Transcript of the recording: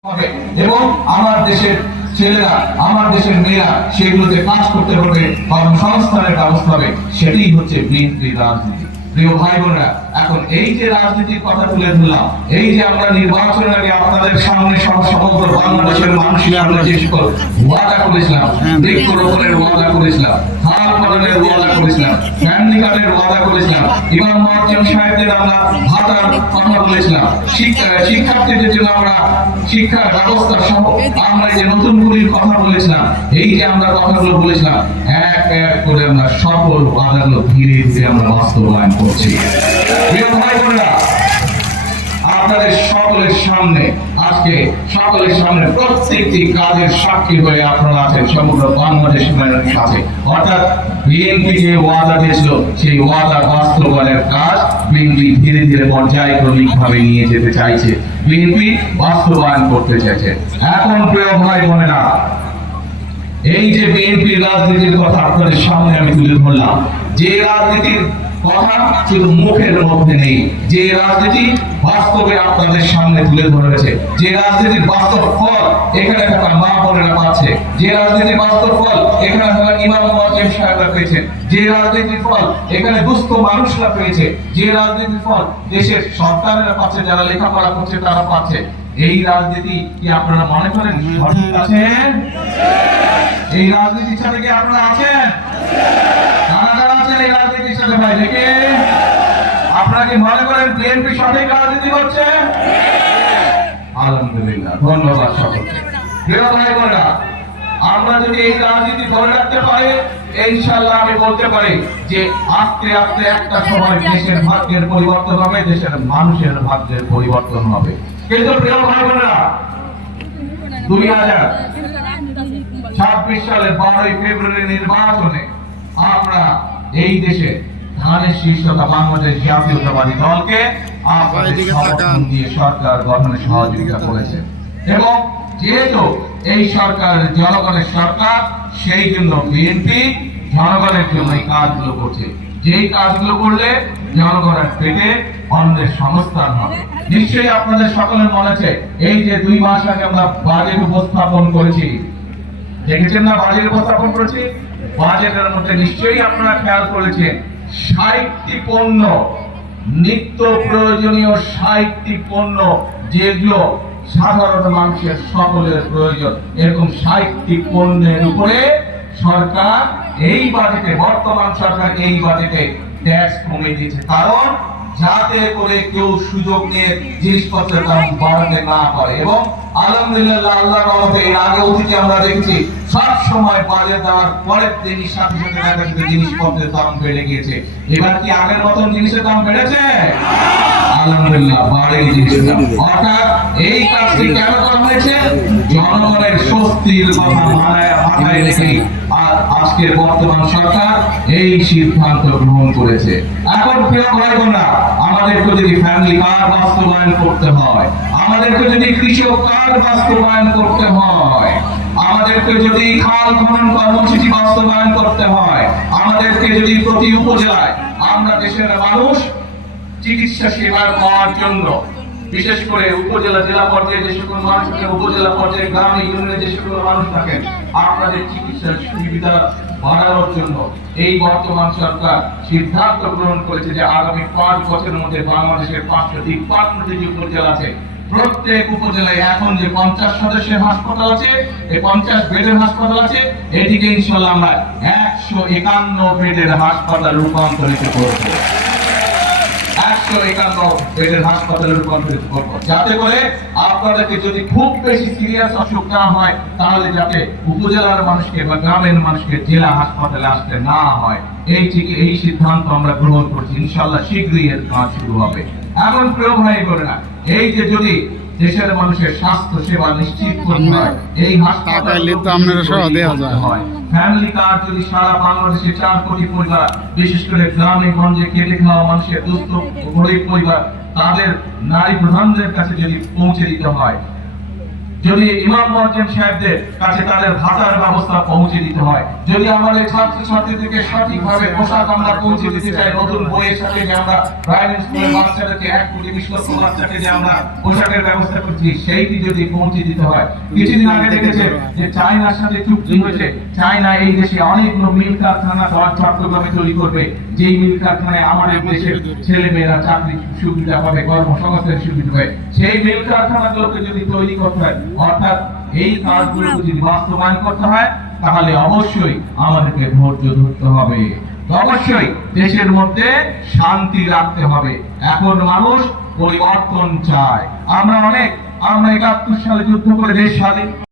হবে এবং আমার দেশের ছেলেরা আমার দেশের মেয়েরা সেগুলোতে কাজ করতে হবে, কর্মসংস্থানের ব্যবস্থা হবে। সেটাই হচ্ছে বিএনপির রাজনীতি। প্রিয় ভাই বোনেরা, এখন এই যে রাজনীতির কথা তুলে ধরলাম, এই যে আমরা নির্বাচনের আগে আপনাদের সামনে সমগ্র বাংলাদেশের মানুষের সামনে যে সকল ওয়াদা করেছিলাম, বৃক্ষরোপণের ওয়াদা করেছিলাম, খাল খননের ওয়াদা করেছিলাম, ফ্যামিলি কার্ডের ওয়াদা করেছিলাম, ইমাম মুয়াজ্জিম সাহেবদের আমরা ভাতার কথা বলেছিলাম, শিক্ষার্থীদের জন্য আমরা শিক্ষার ব্যবস্থা সহ আমরা যে নতুন গুলির কথা বলেছিলাম, এই যে আমরা কথাগুলো বলেছিলাম, এক এক করে আমরা সকল ওয়াদাগুলো ধীরে ধীরে আমরা বাস্তবায়ন করছি। প্রিয় ভাই বোনেরা, আপনাদের সকলের সামনে আজকে সকলের সামনে প্রত্যেকটি কাজের সাক্ষী হয়ে আপনারা আছেন সমগ্র বাংলাদেশ সাথে। অর্থাৎ বিএনপি যে ওয়াদা দিয়েছিল সেই ওয়াদা বাস্তবায়নের কাজ বিএনপি ধীরে ধীরে পর্যায়ক্রমিক ভাবে নিয়ে যেতে চাইছে, বিএনপি বাস্তবায়ন করতে চাইছে। এখন প্রিয় ভাই বোনেরা, এই যে বিএনপির রাজনীতির কথা আপনাদের সামনে আমি তুলে ধরলাম, যে রাজনীতির কথা শুধু মুখের মধ্যে নেই, যে রাজনীতি বাস্তবে আপনাদের সামনে তুলে ধরেছে, যে রাজনীতির বাস্তব ফল এখানে থাকা মা বোনেরা পাচ্ছে, যে রাজনীতির বাস্তব ফল এখানে থাকা ইমাম মুয়াজ্জিম সাহেবরা পেয়েছে, যে রাজনীতির ফল এখানে দুস্থ মানুষরা পেয়েছে, যে রাজনীতির ফল দেশের সন্তানেরা পাচ্ছে, যারা লেখাপড়া করছে তারা পাচ্ছে। এই রাজনীতি কি আপনারা মনে করেন সঠিক আছেন? এই রাজনীতির সাথে কি আপনারা আছেন? কারা আছেন এই রাজনীতির সাথে? ভাই দেখে আপনারা কি মনে করেন বিএনপি সঠিক রাজনীতি করছে? আলহামদুলিল্লাহ, ধন্যবাদ সকলকে। প্রিয় ভাই বোনেরা, আমরা যদি এই রাজনীতি ধরে রাখতে পারি, ইনশাআল্লাহ আমি বলতে পারি যে আস্তে আস্তে একটা সময় দেশের ভাগ্যের পরিবর্তন হবে, দেশের মানুষের ভাগ্যের পরিবর্তন হবে। কিন্তু প্রিয় ভাই বোনেরা, 2026 সালের 12ই ফেব্রুয়ারি নির্বাচনে আমরা এই দেশে ধানের শীর্ষতা বাংলাদেশ জাতীয়তাবাদী দলকে আপনাদের সমর্থন দিয়ে সরকার গঠনে সহযোগিতা করেছে এবং যেহেতু এই সরকার জনগণের সরকার, সেই জন্য বিএনপি জনগণের জন্য এই কাজগুলো করছে। যেই কাজগুলো করলে জনগণের পেটে অন্যের সংস্থান হবে। নিশ্চয়ই আপনাদের সকলের মনে আছে, এই যে 2 মাস আগে আমরা বাজেট উপস্থাপন করেছি, দেখেছেন না? বাজেট উপস্থাপন করেছি, বাজেটের মধ্যে নিশ্চয়ই আপনারা খেয়াল করেছেন 60টি পণ্য, নিত্য প্রয়োজনীয় 60টি পণ্য যেগুলো সাধারণ মানুষের সকলের প্রয়োজন, এরকম 60টি পণ্যের উপরে সরকার এই বাজেটে, বর্তমান সরকার এই বাজেটে ট্যাক্স কমিয়ে দিয়েছে, কারণ যাতে করে কেউ সুযোগ নিয়ে জিনিসপত্রের দাম বাড়াতে না পারে। এবং আলহামদুলিল্লাহ, আল্লাহর রহমতে এর আগে অতীতে আমরা দেখেছি সব সময় বাজেট দেওয়ার পরের দিনই সাথে সাথে দেখা যাচ্ছে জিনিসপত্রের দাম বেড়ে গিয়েছে। এবার কি আগের মতন জিনিসের দাম বেড়েছে? আলহামদুলিল্লাহ, বাড়েনি জিনিসের দাম। অর্থাৎ এই কাজটি কেন করা হয়েছে? জনগণের স্বস্তির কথা মাথায় রেখে আর আজকের বর্তমান সরকার এই সিদ্ধান্ত গ্রহণ করেছে। এখন প্রিয় ভাই বোনেরা, আমাদেরকে যদি ফ্যামিলি কার্ড বাস্তবায়ন করতে হয়, আমাদেরকে যদি কৃষক কার্ড বাস্তবায়ন করতে হয়, আমাদেরকে যদি খাল খনন কর্মসূচি বাস্তবায়ন করতে হয়, আমাদেরকে যদি প্রতি উপজেলায় আমরা দেশের মানুষ চিকিৎসা সেবা পাওয়ার জন্য, বিশেষ করে উপজেলা জেলা পর্যায়ে যে সকল মানুষ থাকেন, উপজেলা পর্যায়ে গ্রামে ইউনিয়নে যে সকল মানুষ থাকেন, আপনাদের চিকিৎসার সুবিধা বাড়ানোর জন্য এই বর্তমান সরকার সিদ্ধান্ত গ্রহণ করেছে যে আগামী 5 বছরের মধ্যে বাংলাদেশের 553টি যে উপজেলা আছে, প্রত্যেক উপজেলায় এখন যে 50 সদস্যের হাসপাতাল আছে, এই 50 বেডের হাসপাতাল আছে, এটিকে ইনশাআল্লাহ আমরা 151 বেডের হাসপাতাল রূপান্তরিত করব। 151 বেডের হাসপাতালে রূপান্তরিত করব, যাতে করে আপনাদেরকে যদি খুব বেশি সিরিয়াস অসুখ না হয়, তাহলে যাতে উপজেলার মানুষকে বা গ্রামের মানুষকে জেলা হাসপাতালে আসতে না হয়। এই সিদ্ধান্ত আমরা গ্রহণ করছি। ইনশাআল্লাহ শীঘ্রই এর কাজ শুরু হবে। এখন প্রিয় ভাই বোনেরা, এই যে যদি দেশের মানুষের স্বাস্থ্য সেবা নিশ্চিত করতে হয়, এই হাসপাতালে তো আপনারা সহ দেওয়া যায় হয়। ফ্যামিলি কার্ড যদি সারা বাংলাদেশে 4 কোটি পরিবার, বিশেষ করে গ্রামে গঞ্জে খেটে খাওয়া মানুষের দুস্থ গরিব পরিবার, তাদের নারী প্রধানদের কাছে যদি পৌঁছে দিতে হয়, যদি ইমাম মুয়াজ্জিন সাহেবদের কাছে তাদের ভাতার ব্যবস্থা পৌঁছে দিতে হয়, যদি আমাদের ছাত্রছাত্রীদেরকে সঠিকভাবে পোশাক আমরা পৌঁছে দিতে চাই, নতুন বইয়ের সাথে যে আমরা প্রাইমারি স্কুলের বাচ্চাদেরকে 1 কোটি 20 লক্ষ বাচ্চাকে যে আমরা পোশাকের ব্যবস্থা করছি সেইটি যদি পৌঁছে দিতে হয়। কিছুদিন আগে দেখেছে যে চায়নার সাথে চুক্তি হয়েছে, চায়না এই দেশে অনেকগুলো মিল কারখানা চট্টগ্রামে তৈরি করবে, যেই মিল কারখানায় আমাদের দেশের ছেলেমেয়েরা চাকরি সুবিধা পাবে, কর্মসংস্থানের সুবিধা হবে। সেই মিল কারখানাগুলোকে যদি তৈরি করতে হয়, অর্থাৎ এই কাজগুলোকে যদি বাস্তবায়ন করতে হয়, তাহলে অবশ্যই আমাদেরকে ধৈর্য ধরতে হবে, অবশ্যই দেশের মধ্যে শান্তি রাখতে হবে। এখন মানুষ পরিবর্তন চায়। আমরা 71 সালে যুদ্ধ করে দেশ স্বাধীন